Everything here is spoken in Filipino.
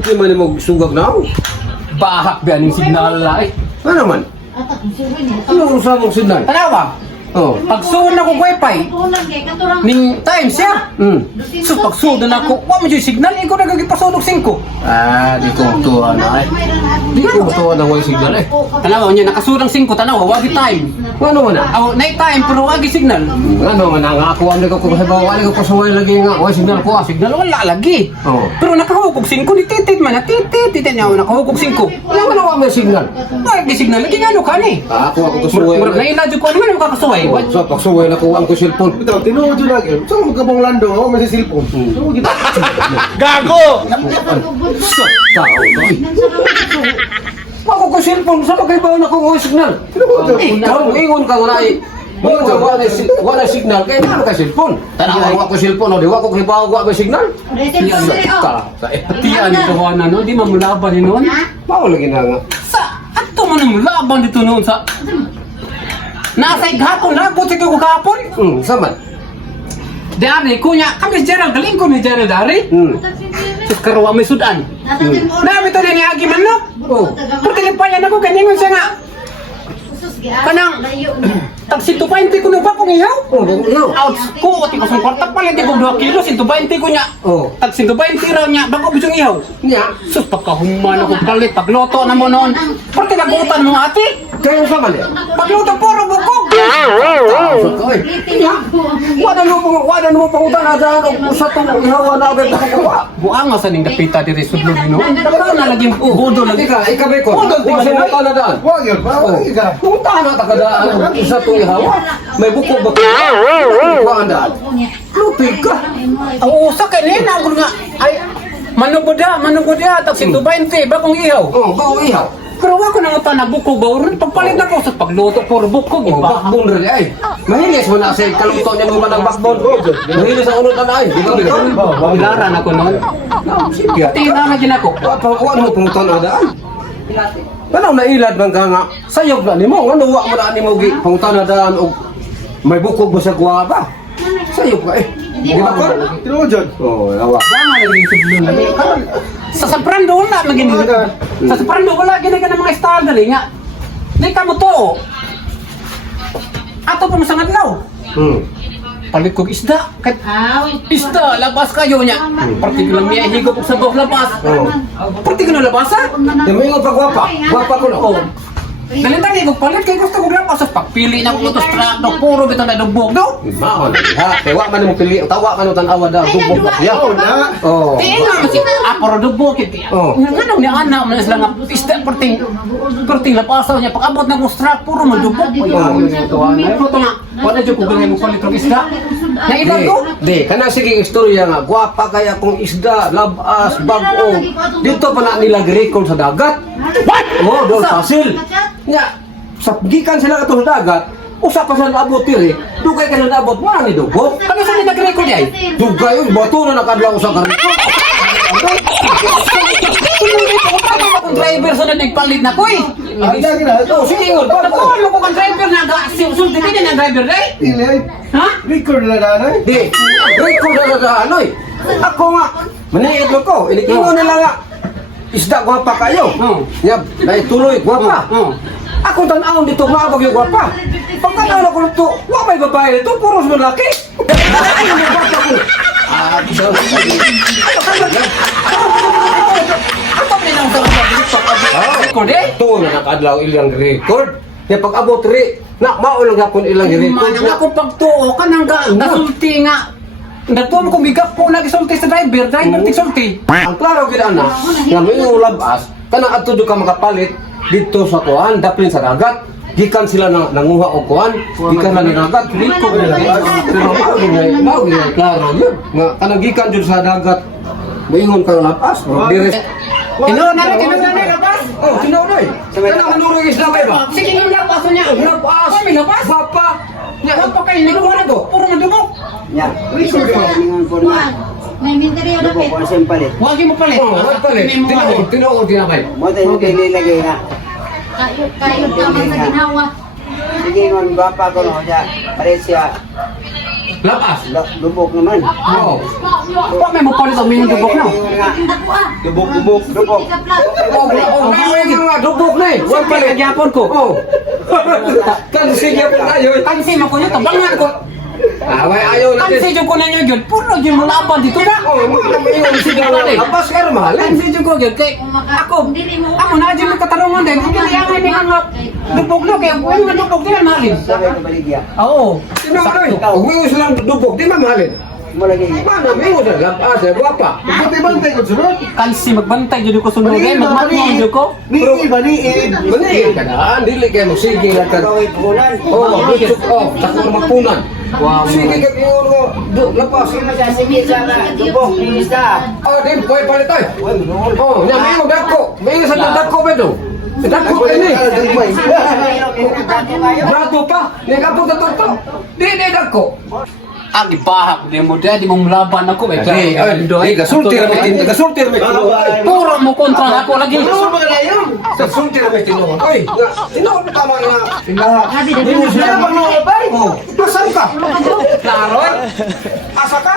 Puti man mo sugag na ako. Bahak ba ning signal lai? Ano man? Ano sa mong signal? Tanawa. Oh. Pagsuon na ko wifi. Ning time siya. So pagsuon na ko, wa mo jud signal iko nagagipasudok 5. Ah, di ko tuwa na eh. Di ko tuwa na wala signal eh. Tanawa niya nakasudang 5 tanawa wagi time. Ano man na? Aw night time pero wagi signal. Ano man nga ako ang ko sa bawal ko pasuway lagi nga wala signal ko. Signal wala lagi. Oh. Pero nakahugog 5 ni titit man titit niya nakahugog 5. Wala man ako may signal. Wagi signal lagi nga ano kani. Ako pasuway. Murag na ila jud ko ano man kakasuway. So pagsuway na ko ang ko cellphone. Ito, tinuod yun lagi. So, magkabang lando, ako may cellphone. Tinuod yun. Gago! Tao ko. Ako ko cellphone sa pagkaibaw na ko signal. Ikaw ingon ka wala eh. Wala signal kaya ano ka cellphone? Tanawa ko cellphone o di wa ko kibaw wa ba signal? Tian ito na no di mamulaban ni noon. Mao lagi na nga. Sa ato man mamulaban dito noon sa nasa ighapon na ko tigko kahapon. Saman. Dari kunya kami Gerald galing ko ni Gerald dari. Karuwa may sudan. Nami to ni agi man no. Oh. Pertilipayan ako kaningon siya nga. Kanang tag 120 ko na ba kung ihaw? Oh, yo. Out ko ti ko sa kwarta pala di ko 2 kilo 120 ko nya. Oh. Tag 120 raw nya bako bisong ihaw. Nya, Sus pagkahuman ako palit pagloto na mo noon. Parte nagutan mo ate. kayo sa mali. Pagluto puro bukog. Oy. Wala mo pangutan na daan og usa tong ihaw na agad ko. Buang sa ning dapita diri sudlo no. Dapat na lagi bodo lagi. Ikabe ko. Wala mo ka na daan. Wag yun, wag ka. Kung tama ta kada isa tong ihaw, may bukog ba? Wa andaan. Lupig ka. Ang usa kay ni na nga ay manugoda tag 120 bakong ihaw. Oh, bao ihaw. Pero ako nang utan na bukog bawron pagpalit na ko sa pagluto puro bukog Oh, iba. backbone rin ay. Mahilis mo na sa kaluto niya mo ng backbone. Mahilis ang unod na ay. Di ba bitaw? Bilaran ako noon. Sige. Tingnan na gid ako. Wa mo pungutan na daan. Kanaw na ilad man ka nga. Sayog na nimo. Ano wa mo na nimo gi pungutan na daan og may bukog ba sa guwaba? Sayog ka eh. Di ba ko? Tinuod yun. Oh, awa. Dama lagi sudlo lagi. Sa Soprando wala lagi ni. Sa Soprando wala gid ka mga style dali nga. Di ka mo to. Ato pa masangad law. Palit kog isda. Kahit isda, labas kayo niya. Partikular niya, higop og sabok labas. Partikular labas ha? Di mo yung pagwapa. Gwapa ko no. Oo. Dalitan ko palit kay gusto ko labas. Sa pagpili na ko ito strap na puro bitaw na dubog daw. Maon. Ha, kay wa man mo pili, tawa man tanawa daw dubog ba. Oo na. Oh. Tingnan mo si aporo dubog kiti. Oo. Ngano ni ana man sila nga isda perting lapasaw niya pag-abot na ko strap puro man dubog. Ay foto nga. Wala jud ko ganay mo palit og isda. Na iba to? Di, kana sige istorya nga, gwapa kaya kung isda, labas, bag-o. Dito pa na nila gi-record sa dagat. What? Oh, doon fasil. Nya, sa gikan sila ato sa dagat, usa pa sa naabot diri. Dugay ka na naabot, wala ni dugo. Kami sa nag-record ay. Dugay yun, bato na nakadlaw sa karito. Kung driver sa nagpalit na ko eh. Ay, lagi na. Ito, Sige, ingon, Ako bato. ano ko kang driver na sulti din ang driver day? Ilay. Ha? Record na nanay. Di, record na sa ano eh. Ako nga, maniit mo ko, inikingo nila nga. Isda, gwapa kayo. Nya, naituloy, gwapa. Ako tan-aon dito, maabag yung gwapa. Pagkatao ko nito, wa may babae nito, puros malaki. Ano yung gwapa ko? Ako pinang sa record eh? Ito na nakadlaw ilang record. Kaya pag abot ri, na maulang hapon ilang record Manang na. ako pagtuo ka nang nasulti nga. Natuwa ko bigap po nagisulti sa driver tigsulti. Ang klaro gid ana, nga may labas, kanang adto ka makapalit dito sa kuan, daplin sa dagat. Gikan sila nanguha og kuan, gikan na dagat, liko nila. Pero mao gyud klaro yun. Nga kanang gikan jud sa dagat. Moingon ka labas, dire. Tinuod na labas. Oh, tinuod. Kanang manurog isla ba? Sige yung labas niya. Labas, May labas. Papa. Nya pa kayo nagawa na to. Puro madugok. Record na. May minteriyo na kit. Wagi mo palit. Oh, wag pala. Tinuod dinabay. Kayo naman sa ginawa. Sige, nun, gwapa ko no, siya. Pare siya. Labas. Dubok naman. Oo. Wa may mo palit ang minong dubok na. Dubok. May mga dubok na eh. Wa pala gyapon ko. Oh. Kan sige po tayo. Kansi mo ko nito, bangan ko. Away ayaw natin. Kansi jud ko ninyo gyud. Puro gyud mo laban dito na. Oh, yung sigaw na labas ka mahal. Kansi jud ko gyud kay ako. Amo na jud katarungan din. Hindi ang may mga dubok no kay ang mga dubok din malin. Oo. Sino ka rin? Huwag silang dubok, di mamahalin. Mana, may usan labas, guwapa. Bantay ko sunod. Kansi magbantay jud ko sunugay, magmatmo jud ko. Baniid. Mani, kadaan, dili kayo sige lang ka. Oh, lutsuk, oh, takot mapunan. Sige ka kayo, labas. Oh, din, koy palit tayo. Oh, yan, may yung dako. May yung sa dako ba ito? Dako ka ni. Dako pa. Nagapot na to. Di, dako. Ang ibahag ni mo di mo laban ako eh. Kasulti ramay tinuod. Puro mo kontra ako lagi. Kasulti ramay tinuod. Oy, sino ang tama na? Grabe, Oh, asan ka? Naroy. Asa ka?